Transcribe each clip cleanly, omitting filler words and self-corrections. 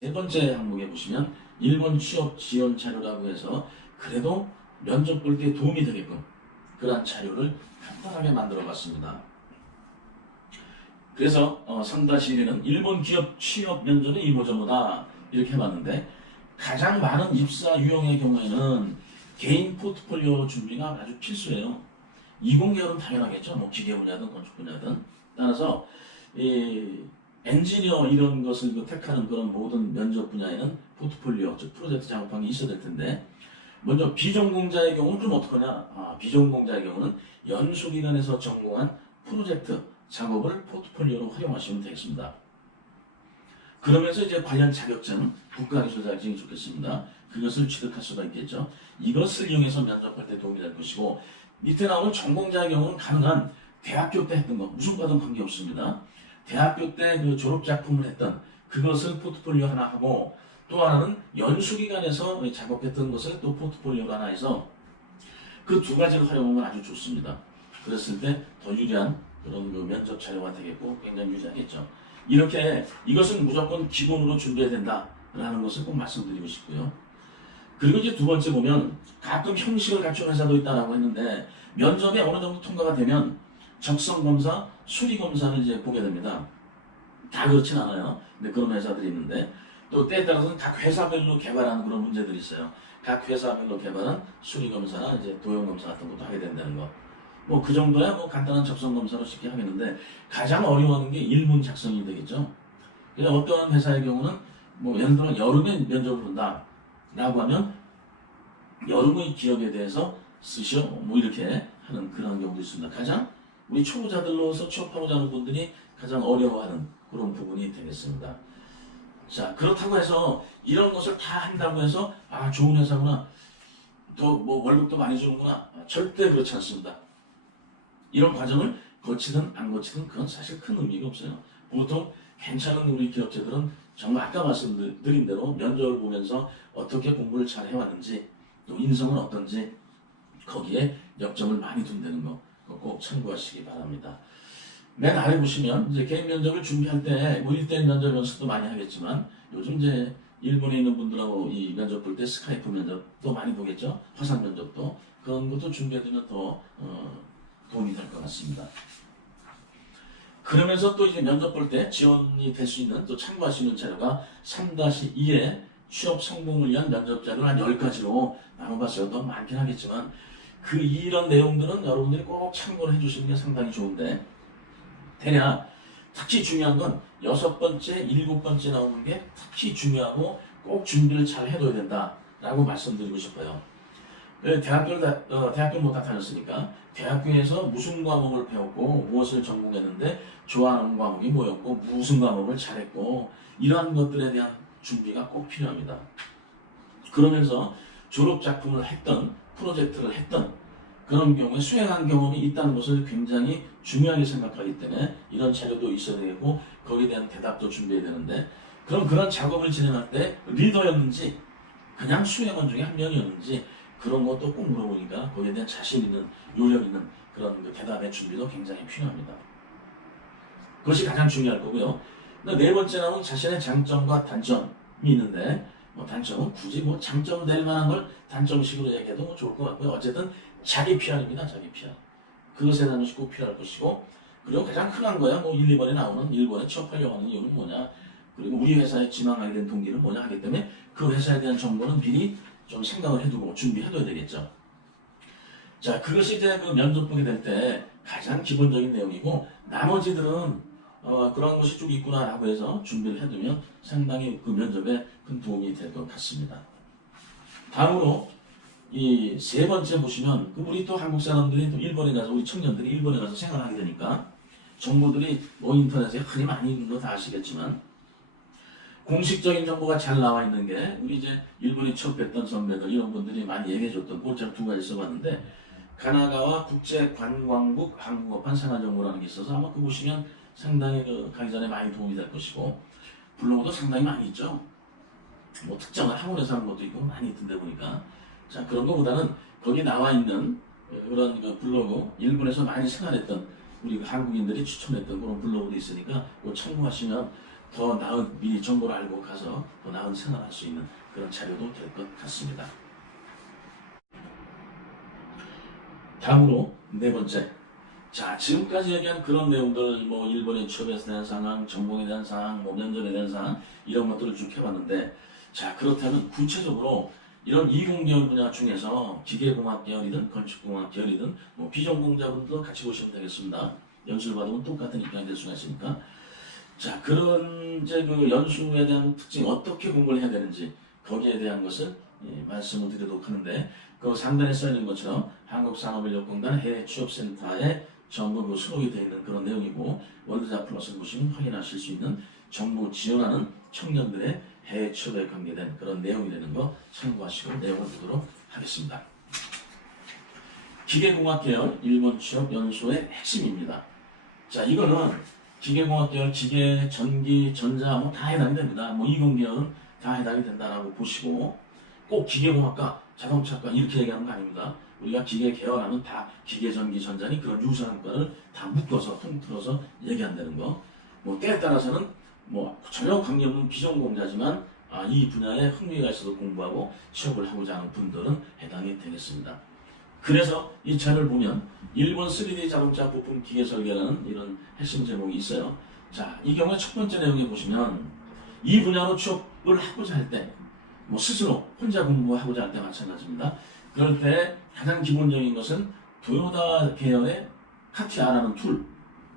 세 번째 항목에 보시면 일본 취업 지원 자료라고 해서 그래도 면접 볼 때 도움이 되게끔 그러한 자료를 간단하게 만들어 봤습니다. 그래서 3-1은 일본 기업 취업 면접의 이모저모다 이렇게 해봤는데 가장 많은 입사 유형의 경우에는 개인 포트폴리오 준비가 아주 필수예요. 이공계열은 당연하겠죠. 뭐 기계 분야든 건축 분야든. 따라서 이 엔지니어 이런 것을 택하는 그런 모든 면접 분야에는 포트폴리오, 즉 프로젝트 작업한 게 있어야 될 텐데 먼저 비전공자의 경우는 그럼 어떡하냐? 비전공자의 경우는 연수기관에서 전공한 프로젝트 작업을 포트폴리오로 활용하시면 되겠습니다. 그러면서 이제 관련 자격증, 국가기술 자격증이 좋겠습니다. 그것을 취득할 수가 있겠죠. 이것을 이용해서 면접할 때 도움이 될 것이고 밑에 나오는 전공자의 경우는 가능한 대학교 때 했던 거, 무슨 과든 관계없습니다. 대학교 때 그 졸업 작품을 했던 그것을 포트폴리오 하나 하고 또 하나는 연수기관에서 작업했던 것을 또 포트폴리오로 하나 해서 그 두 가지를 활용하면 아주 좋습니다. 그랬을 때 더 유리한 그런 그 면접 자료가 되겠고 굉장히 유리하겠죠. 이렇게 이것은 무조건 기본으로 준비해야 된다라는 것을 꼭 말씀드리고 싶고요. 그리고 이제 두 번째 보면 가끔 형식을 갖춘 회사도 있다라고 했는데 면접에 어느 정도 통과가 되면 적성검사, 수리검사를 이제 보게 됩니다. 다 그렇진 않아요. 근데 그런 회사들이 있는데 또 때에 따라서는 각 회사별로 개발하는 그런 문제들이 있어요. 각 회사별로 개발한 수리검사나 이제 도형검사 같은 것도 하게 된다는 거. 뭐 그 정도야 뭐 간단한 적성검사로 쉽게 하겠는데 가장 어려워하는 게 일문 작성이 되겠죠. 그냥 어떠한 회사의 경우는 뭐 예를 들어 여름에 면접을 본다 라고 하면 여름의 기업에 대해서 쓰시오 뭐 이렇게 하는 그런 경우도 있습니다. 가장 우리 초보자들로서 취업하고자 하는 분들이 가장 어려워하는 그런 부분이 되겠습니다. 자, 그렇다고 해서 이런 것을 다 한다고 해서 좋은 회사구나 또 뭐 월급도 많이 주는구나 절대 그렇지 않습니다. 이런 과정을 거치든 안 거치든 그건 사실 큰 의미가 없어요. 보통 괜찮은 우리 기업체들은 정말 아까 말씀드린 대로 면접을 보면서 어떻게 공부를 잘 해왔는지 또 인성은 어떤지 거기에 역점을 많이 둔다는 거 꼭 참고하시기 바랍니다. 맨 아래 보시면 이제 개인 면접을 준비할 때 뭐 1대1 면접 연습도 많이 하겠지만 요즘 이제 일본에 있는 분들하고 이 면접 볼 때 스카이프 면접도 많이 보겠죠. 화상 면접도 그런 것도 준비해두면 더 도움이 될 것 같습니다. 그러면서 또 이제 면접 볼 때 지원이 될 수 있는 또 참고할 수 있는 자료가 3-2에 취업 성공을 위한 면접 자료를 한 10가지로 나눠봤어요. 너무 많긴 하겠지만 이런 내용들은 여러분들이 꼭 참고를 해주시는 게 상당히 좋은데 대략 특히 중요한 건 6번째, 7번째 나오는 게 특히 중요하고 꼭 준비를 잘 해둬야 된다라고 말씀드리고 싶어요. 대학교를 못 다 다녔으니까 대학교에서 무슨 과목을 배웠고 무엇을 전공했는데 좋아하는 과목이 뭐였고 무슨 과목을 잘했고 이러한 것들에 대한 준비가 꼭 필요합니다. 그러면서 졸업 작품을 했던 프로젝트를 했던 그런 경우에 수행한 경험이 있다는 것을 굉장히 중요하게 생각하기 때문에 이런 자료도 있어야 되고 거기에 대한 대답도 준비해야 되는데 그럼 그런 작업을 진행할 때 리더였는지 그냥 수행원 중에 한 명이었는지 그런 것도 꼭 물어보니까 거기에 대한 자신 있는 요령 있는 그런 그 대답의 준비도 굉장히 필요합니다. 그것이 가장 중요할 거고요. 네 번째는 자신의 장점과 단점이 있는데 단점은 굳이 장점 낼 만한 걸 단점식으로 얘기해도 좋을 것 같고요. 어쨌든 자기 PR입니다. 자기 PR. 그것에 대한 것이 꼭 필요할 것이고 그리고 가장 흔한 거야. 1, 2번에 나오는 일본에 취업하려고 하는 이유는 뭐냐. 그리고 우리 회사에 지망하게 된 동기는 뭐냐 하기 때문에 그 회사에 대한 정보는 미리 좀 생각을 해두고 준비해둬야 되겠죠. 자, 그것이 이제 그 면접 보게 될 때 가장 기본적인 내용이고 나머지들은 그런 것이 쭉 있구나라고 해서 준비를 해두면 상당히 그 면접에 큰 도움이 될 것 같습니다. 다음으로 이 세 번째 보시면 우리 또 한국 사람들이 또 일본에 가서 우리 청년들이 일본에 가서 생활하게 되니까 정보들이 인터넷에 흔히 많이 있는 거 다 아시겠지만 공식적인 정보가 잘 나와 있는 게 우리 이제 일본에 취업했던 선배들 이런 분들이 많이 얘기해줬던 꼴짝 2가지 써봤는데 가나가와 국제관광국 한국어판 생활정보라는 게 있어서 아마 그거 보시면 상당히 가기 전에 많이 도움이 될 것이고 블로그도 상당히 많이 있죠. 특정한 학원에서 하는 것도 있고 많이 있던데 보니까 자 그런 것보다는 거기 나와 있는 그런 그 블로그 일본에서 많이 생활했던 우리 한국인들이 추천했던 그런 블로그도 있으니까 참고하시면 더 나은 미리 정보를 알고 가서 더 나은 생활할 수 있는 그런 자료도 될 것 같습니다. 다음으로 네 번째. 자, 지금까지 얘기한 그런 내용들, 뭐 일본의 취업에 대한 상황, 전공에 대한 상황, 뭐 면접에 대한 상황 이런 것들을 쭉 해봤는데, 자, 그렇다면 구체적으로 이런 이공계열 분야 중에서 기계공학 계열이든 건축공학 계열이든 뭐 비전공자분도 같이 보시면 되겠습니다. 연수를 받으면 똑같은 입장이 될 수가 있으니까. 자, 그런 이제 그 연수에 대한 특징, 어떻게 공부를 해야 되는지 거기에 대한 것을 말씀을 드리도록 하는데, 그 상단에 써 있는 것처럼 한국산업인력공단 해외취업센터에 전부 그 수록이 되어 있는 그런 내용이고, 월드잡 플러스를 보시면 확인하실 수 있는 정부 지원하는 청년들의 해외 취업에 관계된 그런 내용이 되는 거 참고하시고 내용을 보도록 하겠습니다. 기계공학 계열 일본 취업 연수의 핵심입니다. 자, 이거는 기계공학 계열 기계, 전기, 전자 뭐 다 해당이 됩니다. 뭐 이공계열은 다 해당이 된다라고 보시고, 꼭 기계공학과, 자동차과 이렇게 얘기하는 거 아닙니다. 우리가 기계 계열하면 다 기계, 전기, 전자니 그런 유사한 과를 다 묶어서 통틀어서 얘기한다는 거. 뭐 때에 따라서는 뭐 전혀 관계없는 비전공자지만 이 분야에 흥미가 있어서 공부하고 취업을 하고자 하는 분들은 해당이 되겠습니다. 그래서 이 자료를 보면 일본 3D 자동차 부품 기계 설계라는 이런 핵심 제목이 있어요. 자, 이 경우에 첫 번째 내용에 보시면 이 분야로 취업을 하고자 할 때, 뭐 스스로 혼자 공부하고자 할 때 마찬가지입니다. 그럴 때 가장 기본적인 것은 도요타 계열의 카티아라는 툴,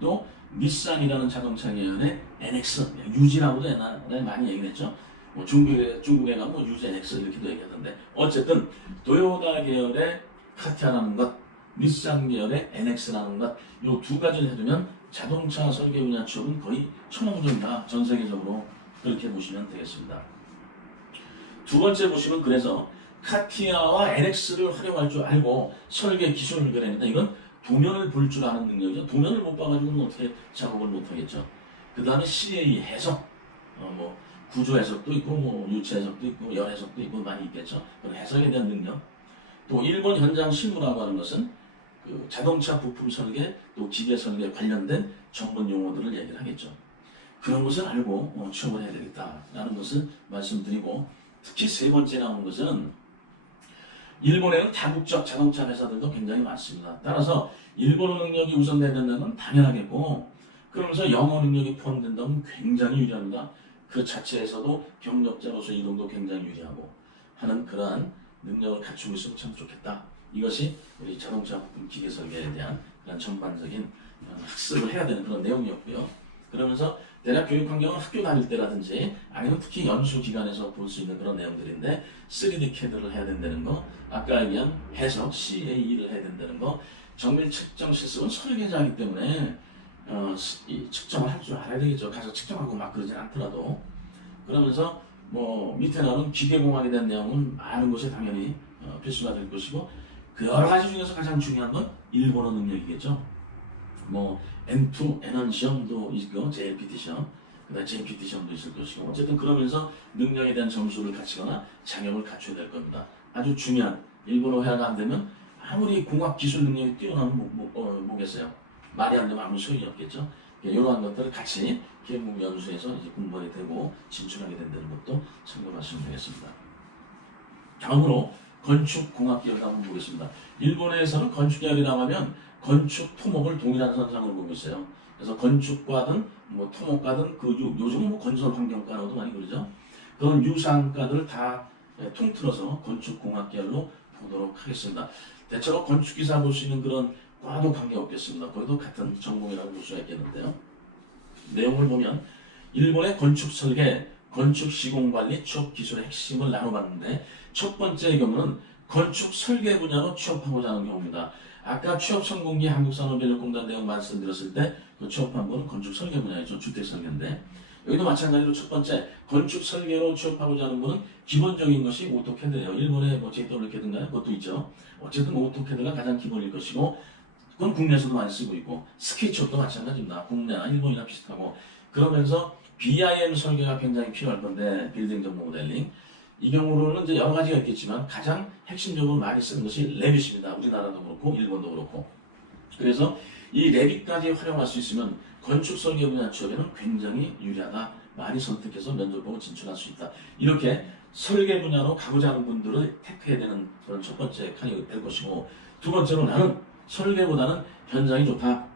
또 닛산이라는 자동차 계열의 NX, 유지라고도 옛날에 많이 얘기했죠. 뭐 중국에 가면 뭐 유지 NX 이렇게도 얘기하던데, 어쨌든 도요타 계열의 카티아라는 것, 닛산 계열의 NX라는 것, 이 두 가지를 해두면 자동차 설계 분야 취업은 거의 천원정이다. 전 세계적으로 그렇게 보시면 되겠습니다. 두 번째 보시면 그래서 카티아와 NX를 활용할 줄 알고 설계 기술을 그려낸다. 이건 도면을 볼 줄 아는 능력이죠. 도면을 못 봐가지고는 어떻게 작업을 못 하겠죠. 그 다음에 CA 해석, 뭐 구조 해석도 있고, 뭐 유체 해석도 있고, 열 해석도 있고 많이 있겠죠. 그런 해석에 대한 능력. 또 일본 현장 실무라고 하는 것은 그 자동차 부품 설계, 또 기계 설계 관련된 전문 용어들을 얘기를 하겠죠. 그런 것을 알고 취업을 해야 되겠다라는 것을 말씀드리고, 특히 세 번째 나오는 것은 일본에는 다국적 자동차 회사들도 굉장히 많습니다. 따라서 일본어 능력이 우선돼야 된다는 건 당연하겠고, 그러면서 영어 능력이 포함된다면 굉장히 유리합니다. 그 자체에서도 경력자로서 이동도 굉장히 유리하고 하는 그러한 능력을 갖추고 있으면 참 좋겠다. 이것이 우리 자동차 부품 기계 설계에 대한 그런 전반적인 학습을 해야 되는 그런 내용이었고요. 그러면서 대략 교육 환경은 학교 다닐 때라든지 아니면 특히 연수 기간에서 볼 수 있는 그런 내용들인데, 3D CAD를 해야 된다는 거, 아까 얘기한 해석 CAE를 해야 된다는 거, 정밀 측정 실습은 설계자이기 때문에 이 측정을 할 줄 알아야 되겠죠. 가서 측정하고 막 그러진 않더라도. 그러면서 뭐 밑에 나오는 기계공학에 대한 내용은 아는 것이 당연히 필수가 될 것이고, 그 여러 가지 중에서 가장 중요한 건 일본어 능력이겠죠. 뭐 N2, N1 시험도 있고, JLPT 시험, 그다음 JPT 시험도 있을 것이고, 어쨌든 그러면서 능력에 대한 점수를 갖추거나 자격을 갖춰야 될 겁니다. 아주 중요한 일본어 회화가 안 되면 아무리 공학 기술 능력이 뛰어나면 뭐겠어요. 말이 안 되면 아무 소용이 없겠죠. 이러한 것들을 같이 기획문 연수에서 이제 공부하게 되고 진출하게 된다는 것도 참고하시면 되겠습니다. 다음으로 건축공학 계열 한번 보겠습니다. 일본에서는 건축계열이라고 하면 건축, 토목을 동일한 선상으로 보고 있어요. 그래서 건축과든 뭐 토목과든 그 요즘은 뭐 건설 환경과라고도 많이 그러죠. 그런 유사과들을 다 통틀어서 건축공학 계열로 보도록 하겠습니다. 대체로 건축기사 볼 수 있는 그런 과도 관계없겠습니다. 거기도 같은 전공이라고 볼 수가 있겠는데요. 내용을 보면 일본의 건축 설계, 건축 시공관리, 취업 기술의 핵심을 나눠봤는데, 첫 번째 경우는 건축 설계 분야로 취업하고자 하는 경우입니다. 아까 취업 성공기 한국산업인력공단 내용 말씀드렸을 때 그 취업한 거는 건축 설계 분야이죠. 주택 설계인데, 여기도 마찬가지로 첫 번째 건축 설계로 취업하고자 하는 거는 기본적인 것이 오토캐드예요. 일본의 뭐 JWCAD인가요? 그것도 있죠. 어쨌든 오토캐드가 가장 기본일 것이고, 그건 국내에서도 많이 쓰고 있고, 스케치업도 마찬가지입니다. 국내나 일본이나 비슷하고. 그러면서 BIM 설계가 굉장히 필요할 건데, 빌딩 정보 모델링. 이 경우로는 이제 여러 가지가 있겠지만 가장 핵심적으로 많이 쓰는 것이 레빗입니다. 우리나라도 그렇고 일본도 그렇고. 그래서 이 레빗까지 활용할 수 있으면 건축 설계 분야 취업에는 굉장히 유리하다. 많이 선택해서 면접 보고 진출할 수 있다. 이렇게 설계 분야로 가고자 하는 분들을 택해야 되는 그런 첫 번째 칸이 될 것이고, 두 번째로 나는 설계보다는 현장이 좋다.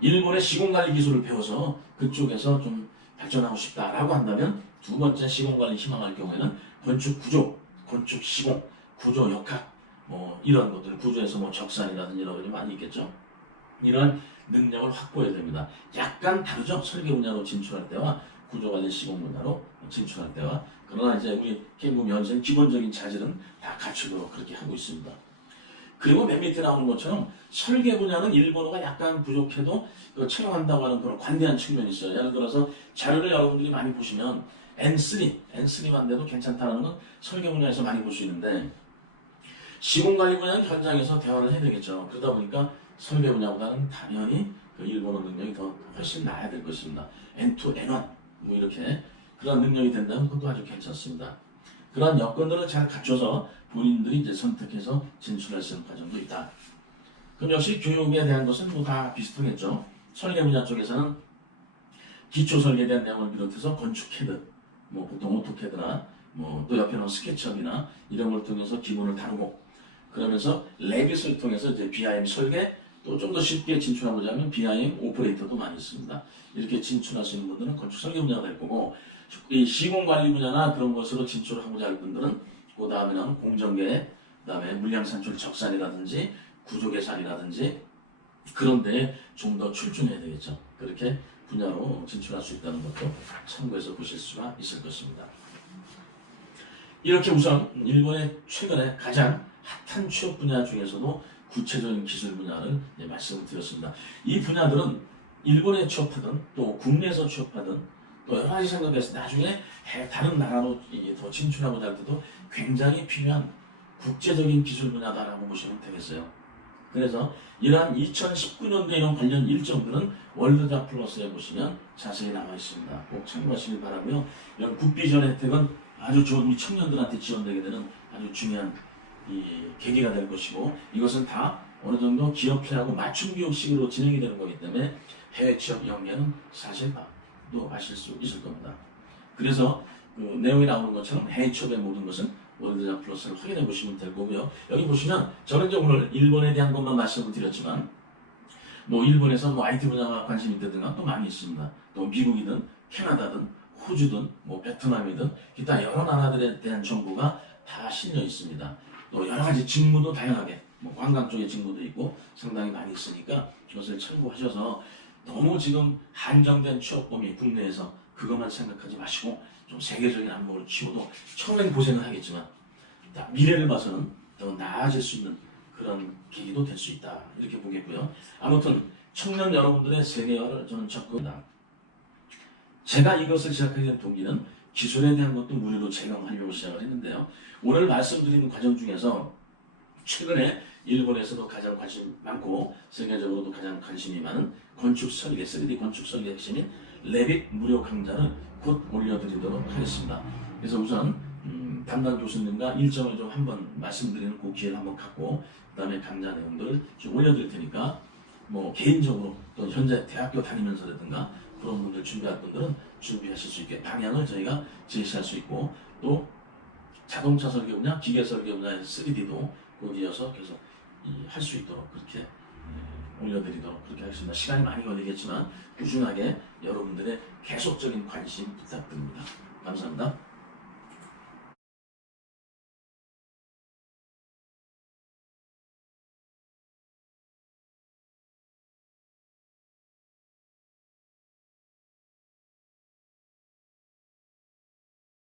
일본의 시공관리 기술을 배워서 그쪽에서 좀 발전하고 싶다라고 한다면, 두 번째 시공관리 희망할 경우에는 건축 구조, 건축 시공, 구조 역학, 뭐 이런 것들, 구조에서 뭐 적산이라든지 이런 것들이 많이 있겠죠. 이런 능력을 확보해야 됩니다. 약간 다르죠. 설계 분야로 진출할 때와 구조관리 시공 분야로 진출할 때와. 그러나 이제 우리 K무브 연수는 기본적인 자질은 다 갖추도록 그렇게 하고 있습니다. 그리고 맨 밑에 나오는 것처럼 설계 분야는 일본어가 약간 부족해도 채용한다고 하는 그런 관대한 측면이 있어요. 예를 들어서 자료를 여러분들이 많이 보시면 N3만 돼도 괜찮다는 건 설계 분야에서 많이 볼 수 있는데, 시공관리 분야는 현장에서 대화를 해야 되겠죠. 그러다 보니까 설계 분야보다는 당연히 그 일본어 능력이 더 훨씬 나아야 될 것입니다. N2, N1 뭐 이렇게 그런 능력이 된다면 그것도 아주 괜찮습니다. 그런 여건들을 잘 갖춰서 본인들이 이제 선택해서 진출할 수 있는 과정도 있다. 그럼 역시 교육에 대한 것은 뭐 다 비슷하겠죠. 설계 분야 쪽에서는 기초 설계에 대한 내용을 비롯해서 건축 캐드, 뭐 보통 오토캐드나 뭐 또 옆에 나온 스케치업이나 이런 걸 통해서 기본을 다루고, 그러면서 레빗을 통해서 이제 BIM 설계, 또 좀 더 쉽게 진출하고자 하면 BIM 오퍼레이터도 많이 있습니다. 이렇게 진출할 수 있는 분들은 건축 설계 분야가 될 거고, 이 시공관리 분야나 그런 것으로 진출하고자 할 분들은 그 다음에는 공정계, 그 다음에 물량산출 적산이라든지 구조계산이라든지 그런 데에 좀 더 출중해야 되겠죠. 그렇게 분야로 진출할 수 있다는 것도 참고해서 보실 수가 있을 것입니다. 이렇게 우선 일본의 최근에 가장 핫한 취업 분야 중에서도 구체적인 기술 분야를 말씀을 드렸습니다. 이 분야들은 일본에 취업하든 또 국내에서 취업하든 또 여러 가지 생각해서 나중에 다른 나라로 더 진출하고자 할 때도 굉장히 필요한 국제적인 기술 분야다라고 보시면 되겠어요. 그래서 이러한 2019년도에 이런 관련 일정들은 월드잡 플러스에 보시면 자세히 나와 있습니다. 꼭 참고하시길 바라고요. 이런 국비지원 혜택은 아주 좋은 우리 청년들한테 지원되게 되는 아주 중요한 이 계기가 될 것이고, 이것은 다 어느 정도 기업체하고 맞춤 교육식으로 진행이 되는 거기 때문에 해외 취업 연계는 사실 또 아실 수 있을 겁니다. 그래서 그 내용이 나오는 것처럼 해외 취업의 모든 것은 월드잡 플러스를 확인해 보시면 될 거고요. 여기 보시면 저는 이제 오늘 일본에 대한 것만 말씀을 드렸지만, 뭐 일본에서 뭐 IT 분야가 관심이 있다든가 또 많이 있습니다. 또 미국이든 캐나다든 호주든 뭐 베트남이든 기타 여러 나라들에 대한 정보가 다 실려 있습니다. 또 여러 가지 직무도 다양하게, 뭐 관광 쪽의 직무도 있고 상당히 많이 있으니까 그것을 참고하셔서 너무 지금 한정된 취업 범위 국내에서 그것만 생각하지 마시고 좀 세계적인 안목을 키워도 처음엔 고생은 하겠지만 미래를 봐서는 더 나아질 수 있는 그런 계기도 될 수 있다, 이렇게 보겠고요. 아무튼 청년 여러분들의 세계화를 저는 적극합니다. 제가 이것을 시작하게 된 동기는 기술에 대한 것도 무료로 제공하려고 시작을 했는데요. 오늘 말씀드리는 과정 중에서 최근에 일본에서도 가장 관심 많고 세계적으로도 가장 관심이 많은 건축 설계, 3D 건축 설계 핵심인 레빗 무료 강좌를 곧 올려드리도록 하겠습니다. 그래서 우선 담당 교수님과 일정을 좀 한번 말씀드리는 그 기회를 한번 갖고, 그 다음에 강좌 내용들을 좀 올려드릴 테니까 뭐 개인적으로 또 현재 대학교 다니면서라든가 그런 분들 준비할 분들은 준비하실 수 있게 방향을 저희가 제시할 수 있고, 또 자동차 설계 분야, 기계 설계 분야의 3D도 곧 이어서 계속 할 수 있도록 그렇게 올려드리도록 그렇게 하겠습니다. 시간이 많이 걸리겠지만 꾸준하게 여러분들의 계속적인 관심 부탁드립니다. 감사합니다.